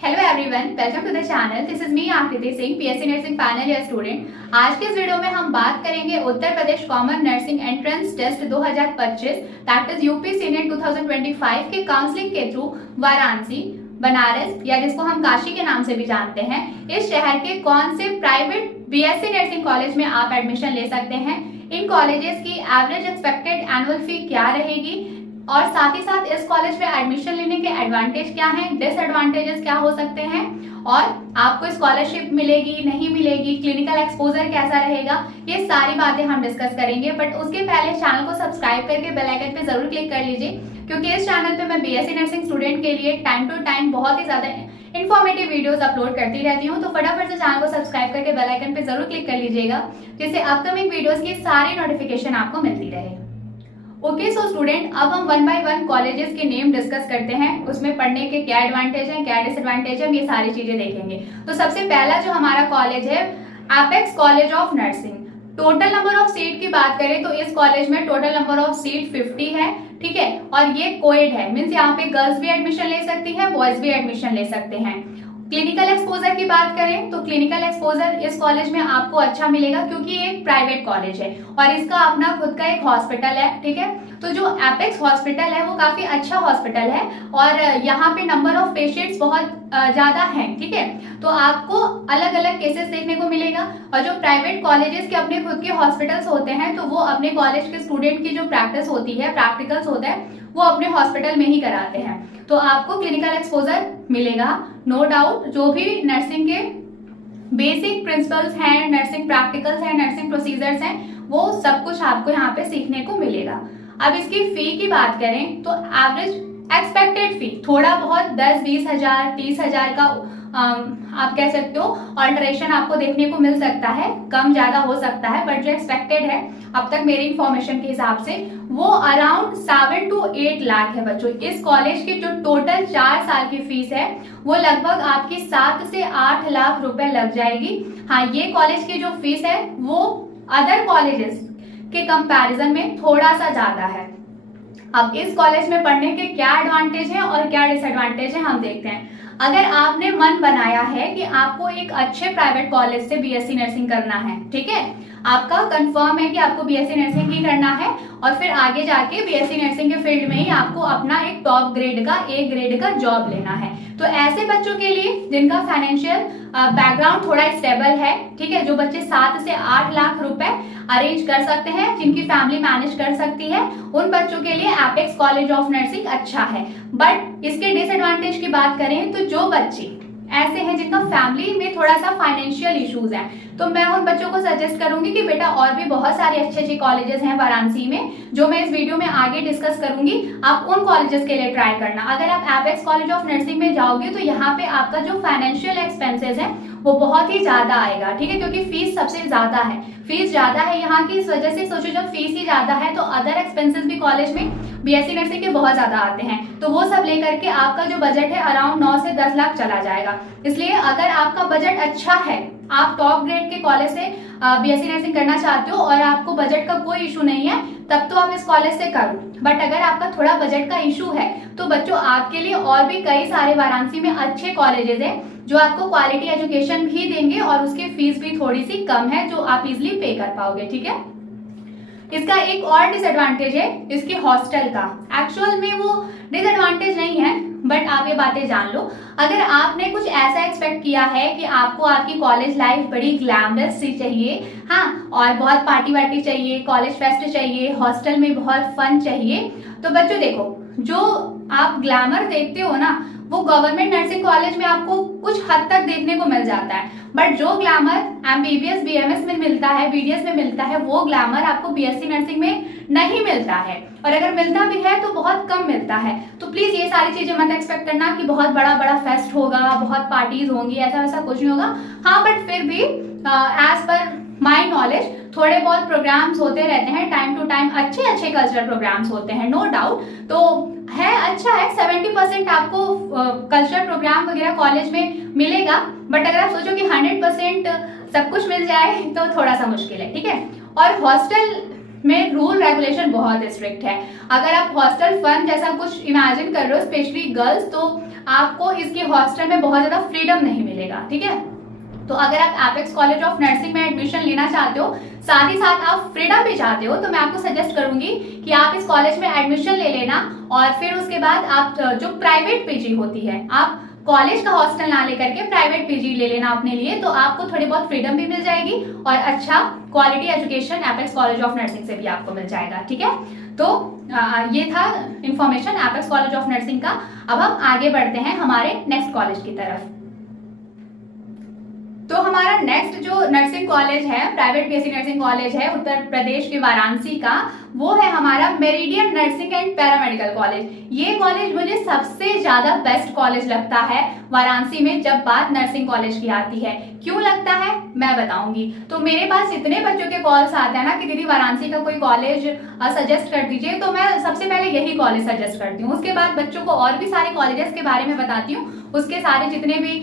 Hello everyone, welcome to the channel. This is me Aakriti Singh, BSc nursing final year student. आज के इस video में हम बात करेंगे Uttar Pradesh common nursing entrance test 2025 that is UP CNET 2025 के काउंसलिंग के थ्रू वाराणसी, बनारस या जिसको हम काशी के नाम से भी जानते हैं, इस शहर के कौन से प्राइवेट बीएससी नर्सिंग कॉलेज में आप एडमिशन ले सकते हैं। इन कॉलेजेस की एवरेज एक्सपेक्टेड एनुअल फी क्या रहेगी और साथ ही साथ इस कॉलेज में एडमिशन लेने के एडवांटेज क्या हैं, डिसएडवांटेजेस क्या हो सकते हैं और आपको स्कॉलरशिप मिलेगी नहीं मिलेगी, क्लिनिकल एक्सपोजर कैसा रहेगा, ये सारी बातें हम डिस्कस करेंगे। बट उसके पहले चैनल को सब्सक्राइब करके बेल आइकन पे जरूर क्लिक कर लीजिए, क्योंकि इस चैनल पे मैं बीएससी नर्सिंग स्टूडेंट के लिए टाइम टू टाइम बहुत ही ज्यादा इन्फॉर्मेटिव वीडियोस अपलोड करती रहती हूँ। तो फटाफट से चैनल को सब्सक्राइब करके बेल आइकन पे जरूर क्लिक कर लीजिएगा, जिससे अपकमिंग वीडियोस की सारी नोटिफिकेशन आपको मिलती रहे। ओके सो स्टूडेंट, अब हम वन बाय वन कॉलेजेस के नेम डिस्कस करते हैं, उसमें पढ़ने के क्या एडवांटेज हैं, क्या डिसएडवांटेज है, ये सारी चीजें देखेंगे। तो सबसे पहला जो हमारा कॉलेज है apex college of nursing. Total number of seat की बात करें तो इस कॉलेज में टोटल नंबर ऑफ सीट 50 है, ठीक है, और ये कोएड है, मीन्स यहाँ पे गर्ल्स भी एडमिशन ले सकती है, बॉयज भी एडमिशन ले सकते हैं। क्लिनिकल एक्सपोजर की बात करें तो क्लिनिकल एक्सपोजर इस कॉलेज में आपको अच्छा मिलेगा, क्योंकि ये एक प्राइवेट कॉलेज है और इसका अपना खुद का एक हॉस्पिटल है, ठीक है। तो जो एपेक्स हॉस्पिटल है वो काफी अच्छा हॉस्पिटल है और यहाँ पे नंबर ऑफ पेशेंट्स बहुत ज्यादा हैं, ठीक है। तो आपको अलग अलग केसेस देखने को मिलेगा और जो प्राइवेट कॉलेजेस के अपने खुद के हॉस्पिटल्स होते हैं तो वो अपने कॉलेज के स्टूडेंट की जो प्रैक्टिस होती है, प्रैक्टिकल्स होता है, वो अपने हॉस्पिटल में ही कराते हैं। तो आपको क्लिनिकल एक्सपोजर मिलेगा, नो डाउट। जो भी नर्सिंग के बेसिक प्रिंसिपल्स हैं, नर्सिंग प्रैक्टिकल्स हैं, नर्सिंग प्रोसीजर्स हैं, वो सब कुछ आपको यहाँ पे सीखने को मिलेगा। अब इसकी फी की बात करें तो एवरेज एक्सपेक्टेड फी थोड़ा बहुत 10-20 हजार 30 हजार का आप कह सकते हो ऑल्टरेशन आपको देखने को मिल सकता है, कम ज्यादा हो सकता है, बट जो एक्सपेक्टेड है अब तक मेरी इंफॉर्मेशन के हिसाब से वो अराउंड 7 to 8 लाख है बच्चों। इस कॉलेज की जो टोटल 4 साल की फीस है वो लगभग आपकी 7 से 8 लाख रुपए लग जाएगी। हाँ, ये कॉलेज की जो फीस है वो अदर कॉलेजेस के कंपैरिजन में थोड़ा सा ज्यादा है। अब इस कॉलेज में पढ़ने के क्या एडवांटेज है और क्या डिसएडवांटेज है हम देखते हैं। अगर आपने मन बनाया है कि आपको एक अच्छे प्राइवेट कॉलेज से बीएससी नर्सिंग करना है, ठीक है, आपका कंफर्म है कि आपको बीएससी नर्सिंग ही करना है और फिर आगे जाके बीएससी नर्सिंग के फील्ड में ही आपको अपना एक टॉप ग्रेड का ए ग्रेड का जॉब लेना है, तो ऐसे बच्चों के लिए जिनका फाइनेंशियल बैकग्राउंड थोड़ा स्टेबल है, ठीक है, जो बच्चे 7 से 8 लाख रुपए अरेंज कर सकते हैं, जिनकी फैमिली मैनेज कर सकती है, उन बच्चों के लिए एपेक्स कॉलेज ऑफ नर्सिंग अच्छा है। बट इसके डिसएडवांटेज की बात करें तो जो बच्चे ऐसे हैं जिनका फैमिली में थोड़ा सा फाइनेंशियल इश्यूज हैं, तो मैं उन बच्चों को सजेस्ट करूंगी कि बेटा और भी बहुत सारे अच्छे अच्छे कॉलेजेस हैं वाराणसी में, जो मैं इस वीडियो में आगे डिस्कस करूंगी, आप उन कॉलेजेस के लिए ट्राई करना। अगर आप एपेक्स कॉलेज ऑफ नर्सिंग में जाओगे तो यहाँ पे आपका जो फाइनेंशियल एक्सपेंसेस है वो बहुत ही ज्यादा आएगा, ठीक है, क्योंकि फीस सबसे ज्यादा है, फीस ज्यादा है यहाँ की। इस वजह से सोचो जब फीस ही ज्यादा है तो अदर एक्सपेंसेस भी कॉलेज में बीएससी नर्सिंग के बहुत ज्यादा आते हैं, तो वो सब लेकर के आपका जो बजट है अराउंड 9 से 10 लाख चला जाएगा। इसलिए अगर आपका बजट अच्छा है, आप टॉप ग्रेड के कॉलेज से बीएससी नर्सिंग करना चाहते हो और आपको बजट का कोई इशू नहीं है, तब तो आप इस कॉलेज से करो। बट अगर आपका थोड़ा बजट का इशू है तो बच्चों आपके लिए और भी कई सारे वाराणसी में अच्छे कॉलेजेस हैं जो आपको क्वालिटी एजुकेशन भी देंगे और उसकी फीस भी थोड़ी सी कम है, जो आप इजिली पे कर पाओगे, ठीक है। इसका एक और डिसएडवांटेज है इसके हॉस्टल का। एक्चुअल में वो डिसएडवांटेज नहीं है, बट आप ये बातें जान लो। अगर आपने कुछ ऐसा एक्सपेक्ट किया है कि आपको आपकी कॉलेज लाइफ बड़ी ग्लैमरस सी चाहिए, हाँ, और बहुत पार्टी वार्टी चाहिए, कॉलेज फेस्ट चाहिए, हॉस्टल में बहुत फन चाहिए, तो बच्चों देखो, जो आप ग्लैमर देखते हो ना वो गवर्नमेंट नर्सिंग कॉलेज में आपको कुछ हद तक देखने को मिल जाता है, बट जो ग्लैमर एमबीबीएस बीएमएस में मिलता है, बीडीएस में मिलता है, वो ग्लैमर आपको बीएससी नर्सिंग में नहीं मिलता है, और अगर मिलता भी है तो बहुत कम मिलता है। तो प्लीज ये सारी चीजें मत एक्सपेक्ट करना कि बहुत बड़ा बड़ा फेस्ट होगा, बहुत पार्टीज होंगी, ऐसा वैसा कुछ नहीं होगा। हाँ, बट फिर भी एज पर माई नॉलेज थोड़े बहुत प्रोग्राम्स होते रहते हैं, टाइम टू टाइम अच्छे अच्छे कल्चरल प्रोग्राम्स होते हैं, नो डाउट। तो है, अच्छा है, 70% आपको कल्चरल प्रोग्राम वगैरह कॉलेज में मिलेगा, बट अगर आप सोचो कि 100% सब कुछ मिल जाए तो थोड़ा सा मुश्किल है, ठीक है। और हॉस्टल में रूल रेगुलेशन बहुत स्ट्रिक्ट है। अगर आप हॉस्टल फन जैसा कुछ इमेजिन कर रहे हो, स्पेशली गर्ल्स, तो आपको इसके हॉस्टल में बहुत ज़्यादा फ्रीडम नहीं मिलेगा, ठीक है। तो अगर आप एपेक्स कॉलेज ऑफ नर्सिंग में एडमिशन लेना चाहते हो, साथ ही साथ आप फ्रीडम भी चाहते हो, तो मैं आपको सजेस्ट करूंगी कि आप इस कॉलेज में एडमिशन ले लेना और फिर उसके बाद आप जो प्राइवेट पीजी होती है, आप कॉलेज का हॉस्टल ना लेकर के प्राइवेट पीजी ले लेना अपने लिए, तो आपको थोड़ी बहुत फ्रीडम भी मिल जाएगी और अच्छा quality education apex college of nursing से भी आपको मिल जाएगा, ठीक है। तो ये था information apex college of nursing का। अब हम आगे बढ़ते हैं हमारे नेक्स्ट कॉलेज की तरफ। तो हमारा नेक्स्ट जो नर्सिंग कॉलेज है, प्राइवेट बीएससी नर्सिंग कॉलेज है उत्तर प्रदेश के वाराणसी का, वो है हमारा meridian nursing and paramedical college. ये कॉलेज मुझे सबसे ज्यादा बेस्ट कॉलेज लगता है वाराणसी में जब बात नर्सिंग कॉलेज की आती है। क्यों लगता है मैं बताऊंगी। तो मेरे पास इतने बच्चों के कॉल्स आते हैं ना कि दीदी वाराणसी का कोई कॉलेज सजेस्ट कर दीजिए, तो मैं सबसे पहले यही कॉलेज सजेस्ट करती हूँ। उसके बाद बच्चों को और भी सारे कॉलेजेस के बारे में बताती हूँ, उसके सारे जितने भी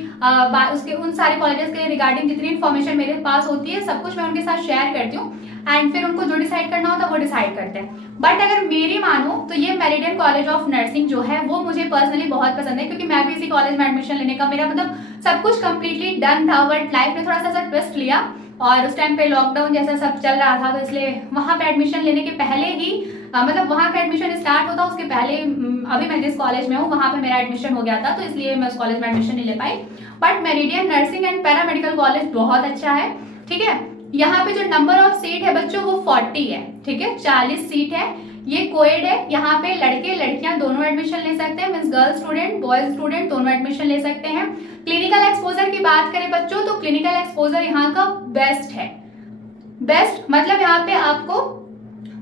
उसके उन सारे कॉलेजेस के रिगार्डिंग जितनी इन्फॉर्मेशन मेरे पास होती है सब कुछ मैं उनके साथ शेयर करती हूँ एंड फिर उनको जो डिसाइड करना होता है वो डिसाइड करते हैं। बट अगर मेरी मानो तो ये मेरिडियन कॉलेज ऑफ नर्सिंग जो है वो मुझे पर्सनली बहुत पसंद है, क्योंकि मैं भी इसी कॉलेज में एडमिशन लेने का मेरा मतलब सब कुछ कंप्लीटली डन था, बट लाइफ ने थोड़ा सा ट्विस्ट लिया और उस टाइम पे लॉकडाउन जैसा सब चल रहा था, तो इसलिए वहां पे एडमिशन लेने के पहले ही मतलब वहां का एडमिशन स्टार्ट होता उसके पहले अभी मैं जिस कॉलेज में हूँ वहां पे मेरा एडमिशन हो गया था, तो इसलिए मैं उस कॉलेज में एडमिशन नहीं ले पाई। But meridian nursing and paramedical college बहुत अच्छा है, ठीक है। यहाँ पे जो नंबर ऑफ सीट है बच्चों वो 40 है, ठीक है, 40 सीट है। ये कोएड है, यहाँ पे लड़के लड़कियां दोनों एडमिशन ले सकते हैं, means girl student boys student दोनों एडमिशन ले सकते हैं। क्लिनिकल एक्सपोजर की बात करें बच्चों तो क्लिनिकल एक्सपोजर यहाँ का बेस्ट है। बेस्ट मतलब यहाँ पे आपको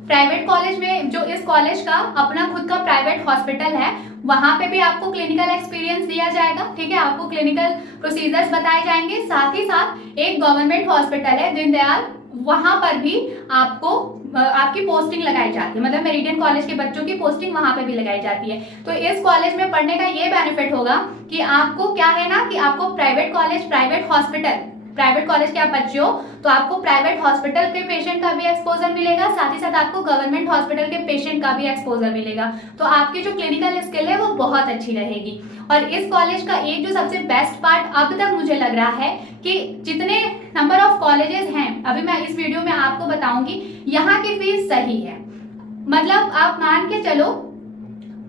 प्राइवेट कॉलेज में जो इस कॉलेज का अपना खुद का प्राइवेट हॉस्पिटल है वहां पे भी आपको क्लिनिकल एक्सपीरियंस दिया जाएगा, ठीक है, आपको क्लिनिकल प्रोसीजर्स बताए जाएंगे। साथ ही साथ एक गवर्नमेंट हॉस्पिटल है दीनदयाल, वहां पर भी आपको आपकी पोस्टिंग लगाई जाती है, मतलब मेरिडियन कॉलेज के बच्चों की पोस्टिंग वहां पे भी लगाई जाती है। तो इस कॉलेज में पढ़ने का ये बेनिफिट होगा कि आपको क्या है ना कि आपको private college private hospital private college के आप बच्चे हो तो आपको प्राइवेट हॉस्पिटल के पेशेंट का भी एक्सपोजर मिलेगा, साथ ही साथ आपको गवर्नमेंट हॉस्पिटल के पेशेंट का भी एक्सपोजर मिलेगा। तो आपकी जो क्लिनिकल स्किल है वो बहुत अच्छी रहेगी। और इस कॉलेज का एक जो सबसे बेस्ट पार्ट अब तक मुझे लग रहा है कि जितने नंबर ऑफ कॉलेजेस हैं अभी मैं इस वीडियो में आपको बताऊंगी, यहाँ की फीस सही है। मतलब आप मान के चलो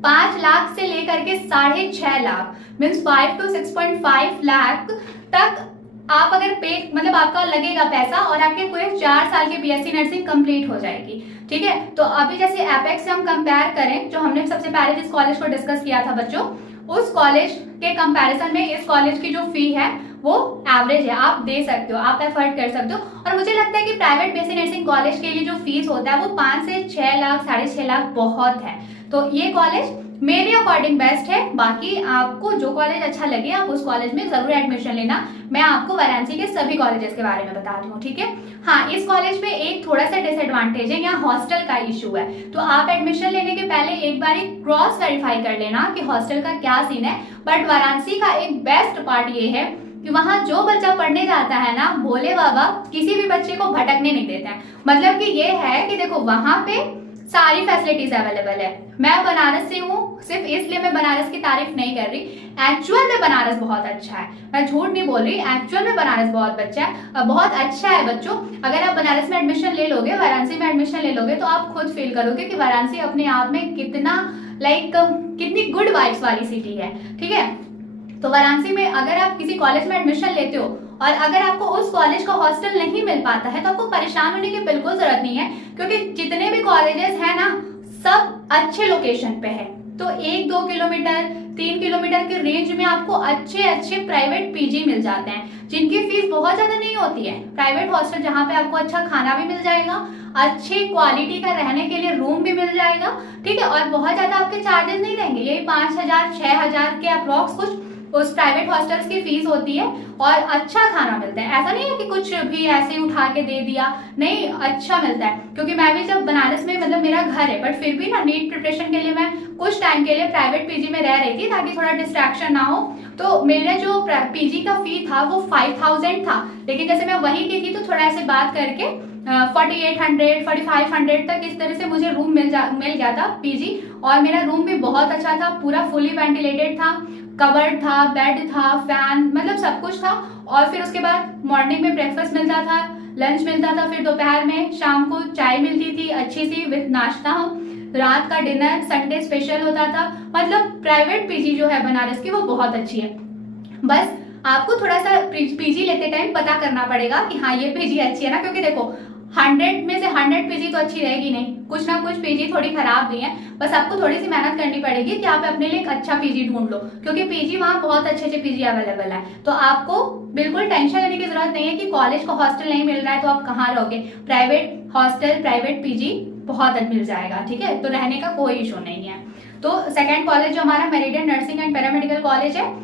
5 लाख से लेकर के 6.5 लाख मीन्स 5 to 6.5 लाख तक आप अगर पे मतलब आपका लगेगा पैसा और आपके पूरे 4 साल की बीएससी नर्सिंग कंप्लीट हो जाएगी, ठीक है। तो अभी जैसे एपेक्स से हम कंपेयर करें, जो हमने सबसे पहले जिस कॉलेज को डिस्कस किया था बच्चों, उस कॉलेज के कंपैरिजन में इस कॉलेज की जो फी है वो एवरेज है, आप दे सकते हो, आप एफर्ट कर सकते हो। और मुझे लगता है कि प्राइवेट बीएससी नर्सिंग कॉलेज के लिए जो फीस होता है वो 5 से 6 लाख 6.5 लाख बहुत है। तो ये कॉलेज मेरे अकॉर्डिंग बेस्ट है। बाकी आपको जो कॉलेज अच्छा लगे आप उस कॉलेज में जरूर एडमिशन लेना। मैं आपको वाराणसी के सभी कॉलेजेस के बारे में बता रही हूँ, ठीक है। हाँ, इस कॉलेज में एक थोड़ा सा डिसएडवांटेज है, यहाँ हॉस्टल का इशू है। तो आप एडमिशन लेने के पहले एक बार क्रॉस वेरीफाई कर लेना कि हॉस्टल का क्या सीन है। बट वाराणसी का एक बेस्ट पार्ट ये है कि वहाँ जो बच्चा पढ़ने जाता है ना, भोले बाबा किसी भी बच्चे को भटकने नहीं देते हैं। मतलब कि ये है कि देखो वहाँ पे सारी फैसिलिटीज अवेलेबल है। मैं बनारस से हूँ, सिर्फ इसलिए मैं बनारस की तारीफ नहीं कर रही, एक्चुअल में बनारस बहुत अच्छा है, मैं झूठ नहीं बोल रही, एक्चुअल में बनारस बहुत अच्छा है बच्चों। अगर आप बनारस में एडमिशन ले लोगे, वाराणसी में एडमिशन ले लोगे, तो आप खुद फील करोगे कि वाराणसी अपने आप में कितना कितनी गुड वाइब्स वाली सिटी है, ठीक है। तो वाराणसी में अगर आप किसी कॉलेज में एडमिशन लेते हो और अगर आपको उस कॉलेज का हॉस्टल नहीं मिल पाता है तो आपको परेशान होने की बिल्कुल जरूरत नहीं है, क्योंकि जितने भी कॉलेजेस हैं ना सब अच्छे लोकेशन पे है। तो 1-2 किलोमीटर 3 किलोमीटर के रेंज में आपको अच्छे प्राइवेट पीजी मिल जाते हैं जिनकी फीस बहुत ज्यादा नहीं होती है। प्राइवेट हॉस्टल जहाँ पे आपको अच्छा खाना भी मिल जाएगा, अच्छी क्वालिटी का रहने के लिए रूम भी मिल जाएगा, ठीक है। और बहुत ज्यादा आपके चार्जेस नहीं लेंगे, यही 5,000 6,000 के अप्रॉक्स कुछ उस प्राइवेट हॉस्टल्स की फीस होती है और अच्छा खाना मिलता है। ऐसा नहीं है कि कुछ भी ऐसे ही उठा के दे दिया, नहीं, अच्छा मिलता है। क्योंकि मैं भी जब बनारस में मतलब मेरा घर है, बट फिर भी ना नीट प्रिपरेशन के लिए मैं कुछ टाइम के लिए प्राइवेट पीजी में रह रही थी ताकि थोड़ा डिस्ट्रैक्शन ना हो। तो मेरा जो पीजी का फी था वो 5,000 था, लेकिन जैसे मैं वहीं की थी तो थोड़ा ऐसे बात करके 4,800 4,500 तक इस तरह से मुझे रूम मिल गया था पीजी। और मेरा रूम भी बहुत अच्छा था, पूरा फुली वेंटिलेटेड था, कबर्ड था, बेड था, फैन, मतलब सब कुछ था। और फिर उसके बाद मॉर्निंग में ब्रेकफास्ट मिलता था, लंच मिलता था, फिर दोपहर में शाम को चाय मिलती थी अच्छी सी विद नाश्ता, रात का डिनर संडे स्पेशल होता था। मतलब प्राइवेट पीजी जो है बनारस की वो बहुत अच्छी है। बस आपको थोड़ा सा पीजी लेते टाइम पता करना पड़ेगा कि हाँ ये पीजी अच्छी है ना, क्योंकि देखो 100 में से 100 पीजी तो अच्छी रहेगी नहीं, कुछ ना कुछ पीजी थोड़ी खराब भी है। बस आपको थोड़ी सी मेहनत करनी पड़ेगी कि आप अपने लिए एक अच्छा पीजी ढूंढ लो, क्योंकि पीजी वहाँ बहुत अच्छे अच्छे पीजी अवेलेबल है। तो आपको बिल्कुल टेंशन लेने की जरूरत नहीं है कि कॉलेज का हॉस्टल नहीं मिल रहा है तो आप कहाँ रहोगे। प्राइवेट हॉस्टल, प्राइवेट पीजी बहुत मिल जाएगा, ठीक है, तो रहने का कोई इशू नहीं है। तो सेकेंड कॉलेज जो हमारा meridian nursing and paramedical college है,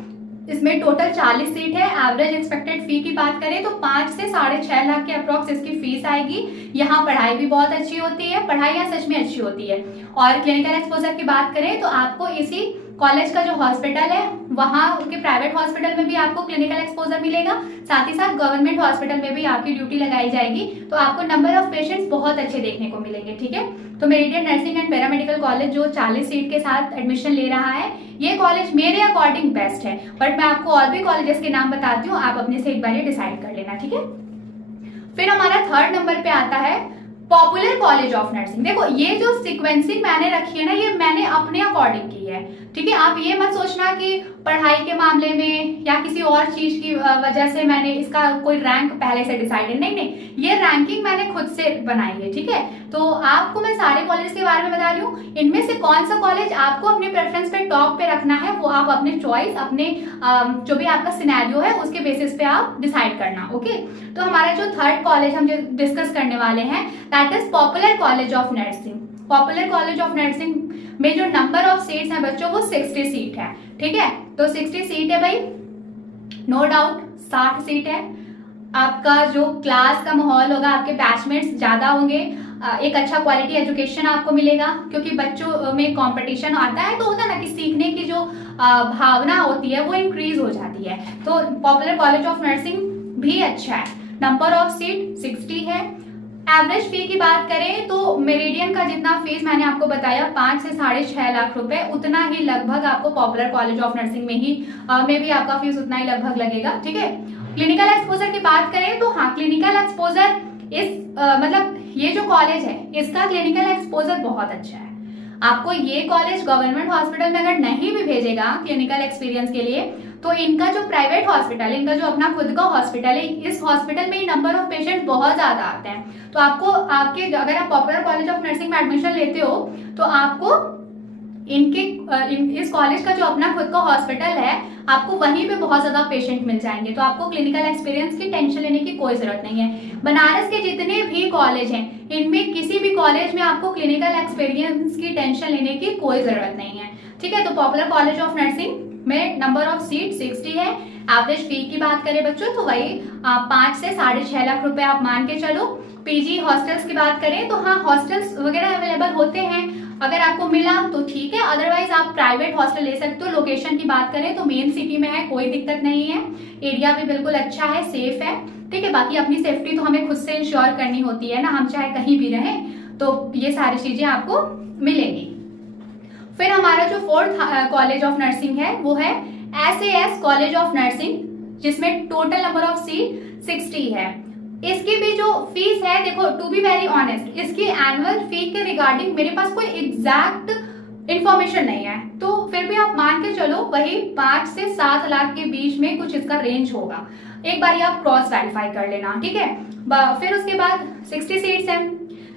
इसमें टोटल 40 सीट है। एवरेज एक्सपेक्टेड फी की बात करें तो 5 से 6.5 लाख के अप्रॉक्स इसकी फीस आएगी। यहाँ पढ़ाई भी बहुत अच्छी होती है, पढ़ाई यहाँ सच में अच्छी होती है। और क्लिनिकल एक्सपोजर की बात करें तो आपको इसी कॉलेज का जो हॉस्पिटल है वहाँ के प्राइवेट हॉस्पिटल में भी आपको क्लिनिकल एक्सपोजर मिलेगा, साथ ही साथ गवर्नमेंट हॉस्पिटल में भी आपकी ड्यूटी लगाई जाएगी। तो आपको नंबर ऑफ पेशेंट्स बहुत अच्छे देखने को मिलेंगे, ठीक है। तो meridian nursing and paramedical college जो 40 सीट के साथ एडमिशन ले रहा है, ये कॉलेज मेरे अकॉर्डिंग बेस्ट है। बट मैं आपको और भी कॉलेजेस के नाम बताती हूँ, आप अपने से एक बार डिसाइड कर लेना, ठीक है। फिर हमारा थर्ड नंबर पे आता है पॉपुलर कॉलेज ऑफ नर्सिंग। देखो ये जो सीक्वेंसिंग मैंने रखी है ना, ये मैंने अपने अकॉर्डिंग की है, ठीक है। आप ये मत सोचना कि पढ़ाई के मामले में या किसी और चीज की वजह से मैंने इसका कोई रैंक पहले से डिसाइडेड, नहीं, ये रैंकिंग मैंने खुद से बनाई है, ठीक है। तो आपको मैं सारे कॉलेज के बारे में बता रही हूँ, इनमें से कौन सा कॉलेज आपको अपने प्रेफरेंस पे टॉप पे रखना है वो आप अपने चॉइस, अपने जो भी आपका सिनेरियो है उसके बेसिस पे आप डिसाइड करना, ओके। तो हमारा जो थर्ड कॉलेज हम जो डिस्कस करने वाले हैं that is popular college of nursing. Popular college of nursing में जो नंबर ऑफ सीट्स हैं बच्चों वो 60 सीट है, ठीक है। तो 60 सीट है भाई, नो डाउट 60 सीट है। आपका जो क्लास का माहौल होगा, आपके बैचमेट्स ज्यादा होंगे, एक अच्छा क्वालिटी एजुकेशन आपको मिलेगा, क्योंकि बच्चों में कंपटीशन आता है तो होता है ना कि सीखने की जो भावना होती है वो इंक्रीज हो जाती है। तो पॉपुलर कॉलेज ऑफ नर्सिंग भी अच्छा है। नंबर ऑफ सीट 60 है। एवरेज फी की बात करें तो मेरिडियन का जितना फीस मैंने आपको बताया 5 से 6.5 लाख रुपए, उतना ही लगभग आपको पॉपुलर कॉलेज ऑफ नर्सिंग में भी आपका फीस उतना ही लगभग लगेगा, ठीक है। क्लिनिकल एक्सपोजर की बात करें तो हाँ, क्लिनिकल एक्सपोजर मतलब ये जो कॉलेज है इसका क्लिनिकल एक्सपोजर बहुत अच्छा है। आपको ये कॉलेज गवर्नमेंट हॉस्पिटल में अगर नहीं भी भेजेगा क्लिनिकल एक्सपीरियंस के लिए, तो इनका जो प्राइवेट हॉस्पिटल है, इनका जो अपना खुद का हॉस्पिटल है, इस हॉस्पिटल में नंबर ऑफ पेशेंट बहुत ज्यादा आते हैं। तो आपको अगर आप पॉपुलर कॉलेज ऑफ नर्सिंग में एडमिशन लेते हो तो आपको इस कॉलेज का जो अपना खुद का हॉस्पिटल है, आपको वहीं पे बहुत ज्यादा पेशेंट मिल जाएंगे। तो आपको क्लिनिकल एक्सपीरियंस की टेंशन लेने की कोई जरूरत नहीं है। बनारस के जितने भी कॉलेज हैं, इनमें किसी भी कॉलेज में आपको क्लिनिकल एक्सपीरियंस की टेंशन लेने की कोई जरूरत नहीं है, ठीक है। तो पॉपुलर कॉलेज ऑफ नर्सिंग में नंबर ऑफ सीट 60 है। एवरेज फी की बात करें बच्चों तो वही 5 से 6.5 लाख रुपए आप मान के चलो। पीजी हॉस्टल्स की बात करें तो हाँ, हॉस्टल्स वगैरह अवेलेबल होते हैं, अगर आपको मिला तो ठीक है, अदरवाइज आप प्राइवेट हॉस्टल ले सकते हो। लोकेशन की बात करें तो मेन सिटी में है, कोई दिक्कत नहीं है, एरिया भी बिल्कुल अच्छा है, सेफ है, ठीक है। बाकी अपनी सेफ्टी तो हमें खुद से इंश्योर करनी होती है ना, हम चाहे कहीं भी रहें तो ये सारी चीजें आपको मिलेंगी। फिर हमारा जो फोर्थ कॉलेज ऑफ नर्सिंग है वो है SAS कॉलेज ऑफ नर्सिंग, जिसमें टोटल नंबर ऑफ सीट 60 है। इसकी भी जो फीस है, देखो टू बी वेरी ऑनेस्ट, इसकी एनुअल फी के रिगार्डिंग मेरे पास कोई एग्जैक्ट इंफॉर्मेशन नहीं है, तो फिर भी आप मान के चलो वही 5 से 7 लाख के बीच में कुछ इसका रेंज होगा। एक बार आप क्रॉस वेरीफाई कर लेना, ठीक है। फिर उसके बाद 60 सीट्स हैं।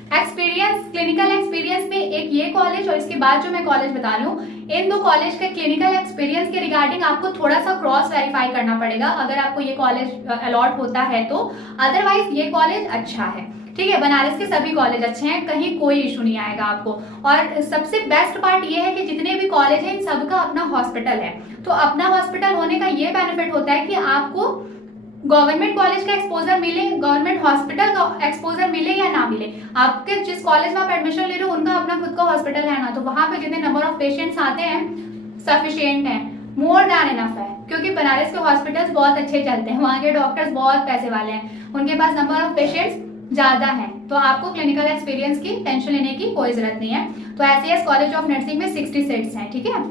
एक्सपीरियंस, क्लिनिकल एक्सपीरियंस में एक ये कॉलेज और इसके बाद जो मैं कॉलेज बता रही हूँ, इन दो कॉलेज के क्लिनिकल एक्सपीरियंस के रिगार्डिंग आपको थोड़ा सा क्रॉस वेरीफाई करना पड़ेगा अगर आपको ये कॉलेज अलॉट होता है तो, अदरवाइज ये कॉलेज अच्छा है, ठीक है। बनारस के सभी कॉलेज अच्छे हैं, कहीं कोई इशू नहीं आएगा आपको। और सबसे बेस्ट पार्ट ये है कि जितने भी कॉलेज हैं इन सबका अपना हॉस्पिटल है, तो अपना हॉस्पिटल होने का ये बेनिफिट होता है कि आपको गवर्नमेंट कॉलेज का एक्सपोजर मिले, गवर्नमेंट हॉस्पिटल का एक्सपोजर मिले या ना मिले, आपके जिस कॉलेज में आप एडमिशन ले रहे हो उनका अपना खुद का हॉस्पिटल है ना, तो वहां पे जितने नंबर ऑफ पेशेंट्स आते हैं सफिशिएंट है, मोर देन इनफ है, क्योंकि बनारस के हॉस्पिटल्स बहुत अच्छे चलते हैं, वहाँ के डॉक्टर्स बहुत पैसे वाले हैं, उनके पास नंबर ऑफ पेशेंट्स ज्यादा है, तो आपको क्लिनिकल एक्सपीरियंस की टेंशन लेने की कोई जरूरत नहीं है। तो SAS कॉलेज ऑफ नर्सिंग में 60 सीट्स हैं, ठीक है।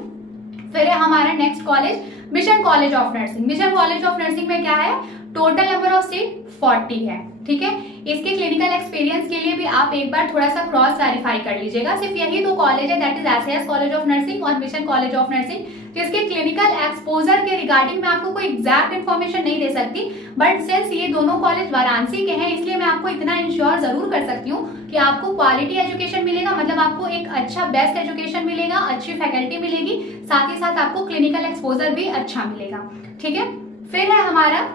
फिर है हमारा next college mission college of nursing. Mission college of nursing में क्या है, टोटल नंबर ऑफ सीट 40 है, ठीक है। इसके क्लिनिकल एक्सपीरियंस के लिए भी आप एक बार थोड़ा सा क्रॉस वेरीफाई कर लीजिएगा। सिर्फ यही दो कॉलेज है, that is SAS college of nursing और मिशन कॉलेज ऑफ नर्सिंग, जिसके क्लिनिकल एक्सपोजर के रिगार्डिंग मैं आपको कोई एग्जैक्ट इन्फॉर्मेशन नहीं दे सकती, बट सिंस ये दोनों कॉलेज वाराणसी के हैं इसलिए मैं आपको इतना इंश्योर जरूर कर सकती हूँ कि आपको क्वालिटी एजुकेशन मिलेगा, मतलब आपको एक अच्छा बेस्ट एजुकेशन मिलेगा, अच्छी फैकल्टी मिलेगी, साथ ही साथ आपको क्लिनिकल एक्सपोजर भी अच्छा मिलेगा, ठीक है। फिर है हमारा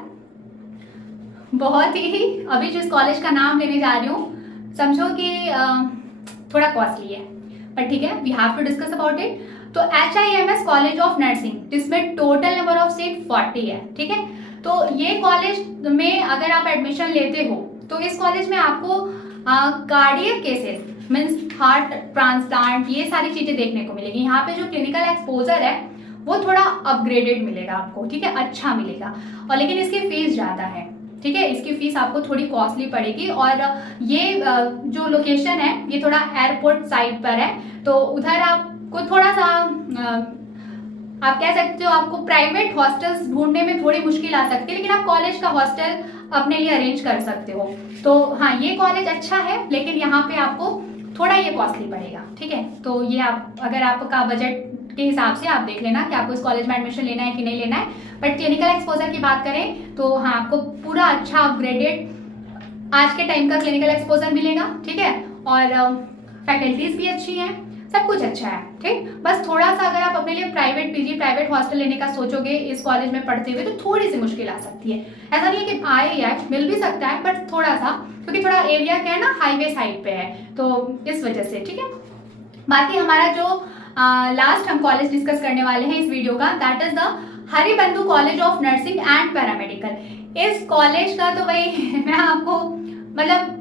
बहुत ही, अभी जिस कॉलेज का नाम लेने जा रही हूँ समझो कि थोड़ा कॉस्टली है, पर ठीक है, we have to discuss about it. तो HIMS कॉलेज ऑफ नर्सिंग, जिसमें टोटल नंबर ऑफ सीट 40 है, ठीक है। तो ये कॉलेज में अगर आप एडमिशन लेते हो तो इस कॉलेज में आपको cardiac cases means heart transplant ये सारी चीजें देखने को मिलेगी। यहाँ पे जो क्लिनिकल एक्सपोजर है वो थोड़ा अपग्रेडेड मिलेगा आपको, ठीक है, अच्छा मिलेगा, और लेकिन इसकी फीस ज्यादा है, ठीक है, इसकी फीस आपको थोड़ी कॉस्टली पड़ेगी। और ये जो लोकेशन है ये थोड़ा एयरपोर्ट साइड पर है, तो उधर आपको थोड़ा सा आप कह सकते हो आपको प्राइवेट हॉस्टल्स ढूंढने में थोड़ी मुश्किल आ सकती है, लेकिन आप कॉलेज का हॉस्टल अपने लिए अरेंज कर सकते हो। तो हाँ, ये कॉलेज अच्छा है, लेकिन यहाँ पे आपको थोड़ा ये कॉस्टली पड़ेगा, ठीक है। तो ये आप अगर आपका बजट के हिसाब से आप देख लेना कि आपको इस कॉलेज में एडमिशन लेना है कि नहीं लेना है। बट क्लिनिकल एक्सपोजर की बात करें तो हाँ, आपको पूरा अच्छा अपग्रेडेड आज के टाइम का क्लिनिकल एक्सपोजर मिलेगा, ठीक है, और फैकल्टीज भी अच्छी हैं, सब कुछ अच्छा है, ठीक। बस थोड़ा सा अगर आप अपने लिए प्राइवेट पीजी प्राइवेट हॉस्टल लेने का सोचोगे इस कॉलेज में पढ़ते हुए तो थोड़ी सी मुश्किल आ सकती है। ऐसा नहीं है कि आए या मिल भी सकता है, बट थोड़ा सा, क्योंकि थोड़ा एरिया क्या है ना, हाईवे साइड पे है, तो इस वजह से, ठीक है। बाकी हमारा जो लास्ट हम कॉलेज डिस्कस करने वाले हैं इस वीडियो का, that is the Haribandhu college of nursing and paramedical. इस कॉलेज का तो भाई मैं आपको मतलब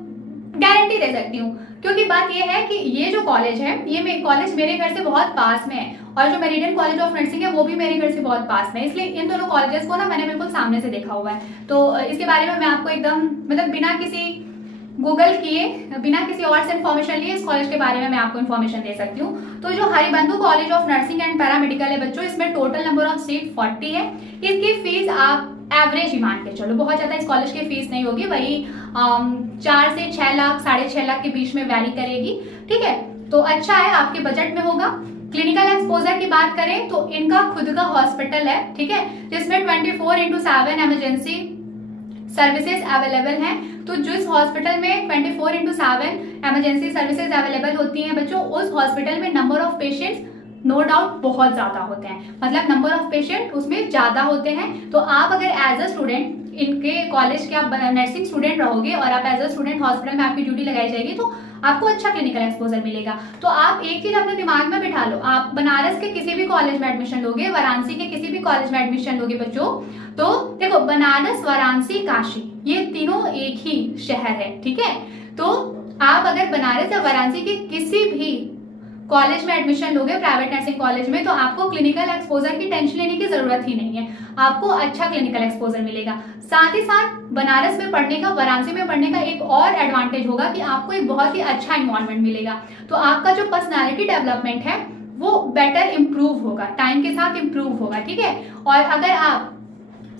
गारंटी दे सकती हूँ, क्योंकि बात ये है कि ये जो कॉलेज है ये कॉलेज मेरे घर से बहुत पास में है, और जो मेरिडियन कॉलेज ऑफ नर्सिंग है वो भी मेरे घर से बहुत पास में है, इसलिए इन दोनों कॉलेजेस को ना मैंने बिल्कुल सामने से देखा हुआ है। तो इसके बारे में मैं आपको एकदम मतलब बिना किसी गूगल किए, बिना किसी और से इन्फॉर्मेशन लिए इस कॉलेज के बारे में मैं आपको इन्फॉर्मेशन दे सकती हूँ। तो जो Haribandhu college of nursing and paramedical है बच्चों, इसमें टोटल नंबर ऑफ सीट 40 है। इसकी फीस आप एवरेज ही मान के चलो, बहुत ज्यादा इस कॉलेज की फीस नहीं होगी, वही 4 से 6 लाख 6.5 लाख के बीच में वैरी करेगी, ठीक है। तो अच्छा है, आपके बजट में होगा। क्लिनिकल एक्सपोजर की बात करें तो इनका खुद का हॉस्पिटल है, ठीक है, जिसमें 24/7 इमरजेंसी सर्विसेज अवेलेबल हैं। तो जिस हॉस्पिटल में 24/7 इमरजेंसी सर्विसेज अवेलेबल होती हैं बच्चों, उस हॉस्पिटल में number of patients no doubt बहुत ज्यादा होते हैं, मतलब नंबर ऑफ पेशेंट उसमें ज्यादा होते हैं। तो आप अगर एज अ स्टूडेंट इनके कॉलेज के आप नर्सिंग स्टूडेंट रहोगे और आप एज अ स्टूडेंट हॉस्पिटल में आपकी ड्यूटी लगाई जाएगी तो आपको अच्छा क्लिनिकल एक्सपोजर मिलेगा। तो आप एक चीज अपने दिमाग में बिठा लो, आप बनारस के किसी भी कॉलेज में एडमिशन लोगे, वाराणसी के किसी भी कॉलेज में एडमिशन लोगे बच्चों, तो देखो बनारस, वाराणसी, काशी ये तीनों एक ही शहर है, ठीक है। तो आप अगर बनारस या वाराणसी के किसी भी कॉलेज में एडमिशन लोगे प्राइवेट नर्सिंग कॉलेज में, तो आपको क्लिनिकल एक्सपोजर की टेंशन लेने की जरूरत ही नहीं है, आपको अच्छा क्लिनिकल एक्सपोजर मिलेगा। साथ ही साथ बनारस में पढ़ने का, वाराणसी में पढ़ने का एक और एडवांटेज होगा कि आपको एक बहुत ही अच्छा इन्वायरमेंट मिलेगा। तो आपका जो पर्सनालिटी डेवलपमेंट है वो बेटर इंप्रूव होगा, टाइम के साथ इंप्रूव होगा, ठीक है। और अगर आप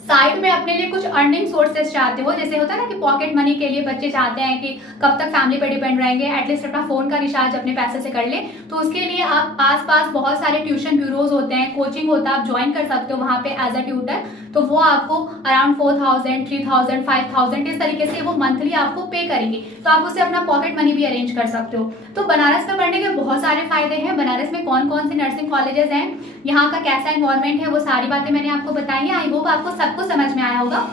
साइड में अपने लिए कुछ अर्निंग सोर्सेस चाहते हो, जैसे होता है ना कि पॉकेट मनी के लिए बच्चे चाहते हैं कि कब तक फैमिली पे डिपेंड रहेंगे, एटलीस्ट अपना फोन का रिचार्ज अपने पैसे से कर ले, तो उसके लिए आप आसपास बहुत सारे ट्यूशन ब्यूरोज होते हैं, कोचिंग होता है, आप ज्वाइन कर सकते हो वहां पे एज अ ट्यूटर। तो वो आपको अराउंड 4000, 3000, 5000 इस तरीके से वो मंथली आपको पे करेंगे, तो आप उससे अपना पॉकेट मनी भी अरेंज कर सकते हो। तो बनारस में पढ़ने के बहुत सारे फायदे हैं। बनारस में कौन कौन से नर्सिंग कॉलेजेस हैं, यहाँ का कैसा इन्वायरमेंट है, वो सारी बातें मैंने आपको बताई है। आई होप आपको सब कुछ समझ में आया होगा।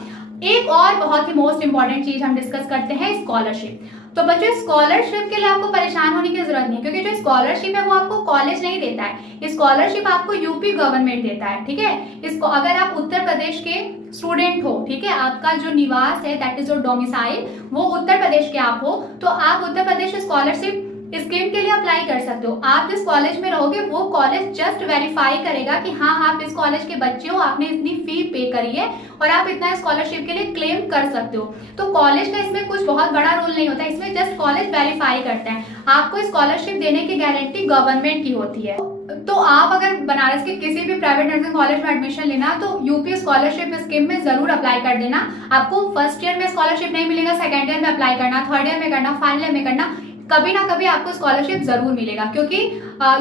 एक और बहुत ही मोस्ट इंपॉर्टेंट चीज हम डिस्कस करते हैं, स्कॉलरशिप। तो बच्चों स्कॉलरशिप के लिए आपको परेशान होने की जरूरत नहीं, क्योंकि जो स्कॉलरशिप है वो आपको कॉलेज नहीं देता है, स्कॉलरशिप आपको यूपी गवर्नमेंट देता है, ठीक है। इसको अगर आप उत्तर प्रदेश के स्टूडेंट हो, ठीक है, आपका जो निवास है दैट इज योर डोमिसाइल वो उत्तर प्रदेश के आप हो, तो आप उत्तर प्रदेश स्कॉलरशिप स्कीम के लिए अप्लाई कर सकते हो। आप जिस कॉलेज में रहोगे वो कॉलेज जस्ट वेरीफाई करेगा कि हाँ आप इस कॉलेज के बच्चे हो, आपने इतनी फी पे करी है और आप इतना स्कॉलरशिप के लिए क्लेम कर सकते हो। तो कॉलेज का इसमें कुछ बहुत बड़ा रोल नहीं होता, इसमें जस्ट कॉलेज वेरीफाई करता है। आपको स्कॉलरशिप देने की गारंटी गवर्नमेंट की होती है। तो आप अगर बनारस के किसी भी प्राइवेट नर्सिंग कॉलेज में एडमिशन लेना तो यूपी स्कॉलरशिप स्कीम में जरूर अप्लाई कर देना। आपको फर्स्ट ईयर में स्कॉलरशिप नहीं मिलेगा, सेकेंड ईयर में अप्लाई करना, थर्ड ईयर में करना, फाइनल ईयर में करना, कभी ना कभी आपको स्कॉलरशिप जरूर मिलेगा, क्योंकि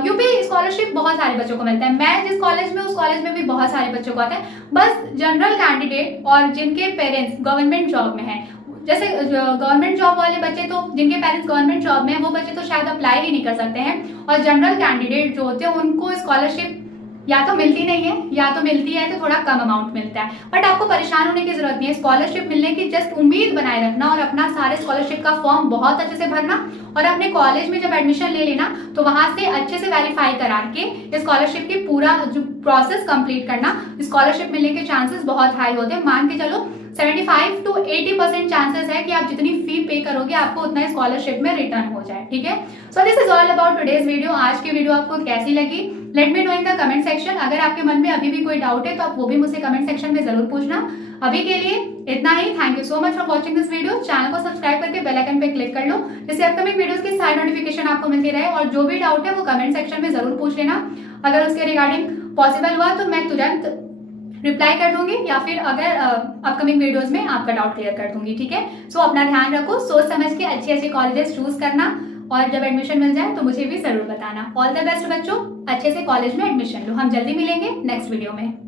यूपी स्कॉलरशिप बहुत सारे बच्चों को मिलता है। मैं जिस कॉलेज में, उस कॉलेज में भी बहुत सारे बच्चों को आता है। बस जनरल कैंडिडेट और जिनके पेरेंट्स गवर्नमेंट जॉब में हैं, जैसे गवर्नमेंट जॉब वाले बच्चे, तो जिनके पेरेंट्स गवर्नमेंट जॉब में हैं वो बच्चे तो शायद अप्लाई ही नहीं कर सकते हैं। और जनरल कैंडिडेट जो होते हैं उनको स्कॉलरशिप या तो मिलती नहीं है, या तो मिलती है तो थोड़ा कम अमाउंट मिलता है। बट आपको परेशान होने की जरूरत नहीं है। स्कॉलरशिप मिलने की जस्ट उम्मीद बनाए रखना और अपना सारे स्कॉलरशिप का फॉर्म बहुत अच्छे से भरना, और अपने कॉलेज में जब एडमिशन ले लेना तो वहां से अच्छे से वेरीफाई करा के स्कॉलरशिप की पूरा जो प्रोसेस कंप्लीट करना। स्कॉलरशिप मिलने के चांसेस बहुत हाई होते हैं। मान के चलो 75 to 80% चांसेस है कि आप जितनी फी पे करोगे आपको उतना स्कॉलरशिप में रिटर्न हो जाए। ठीक है, so this is all about today's video. आज की वीडियो आपको कैसी लगी, let me know in the comment section. अगर आपके मन में अभी भी कोई डाउट है तो आप वो भी मुझसे कमेंट सेक्शन में जरूर पूछना। अभी के लिए इतना ही। Thank you so much for watching this video. Channel को सब्सक्राइब करके बेल आइकन पे क्लिक कर लो, जिससे अपकमिंग वीडियोस की सारी नोटिफिकेशन आपको मिलती रहे। और जो भी डाउट है वो कमेंट सेक्शन में जरूर पूछ लेना। अगर उसके रिगार्डिंग पॉसिबल हुआ तो मैं तुरंत रिप्लाई कर दूंगी, या फिर अगर अपकमिंग वीडियोस में आपका डाउट क्लियर कर दूंगी। ठीक है, सो अपना ध्यान रखो, सोच समझ के अच्छे अच्छे कॉलेजेस चूज करना, और जब एडमिशन मिल जाए तो मुझे भी जरूर बताना। ऑल द बेस्ट बच्चों, अच्छे से कॉलेज में एडमिशन लो। हम जल्दी मिलेंगे नेक्स्ट वीडियो में।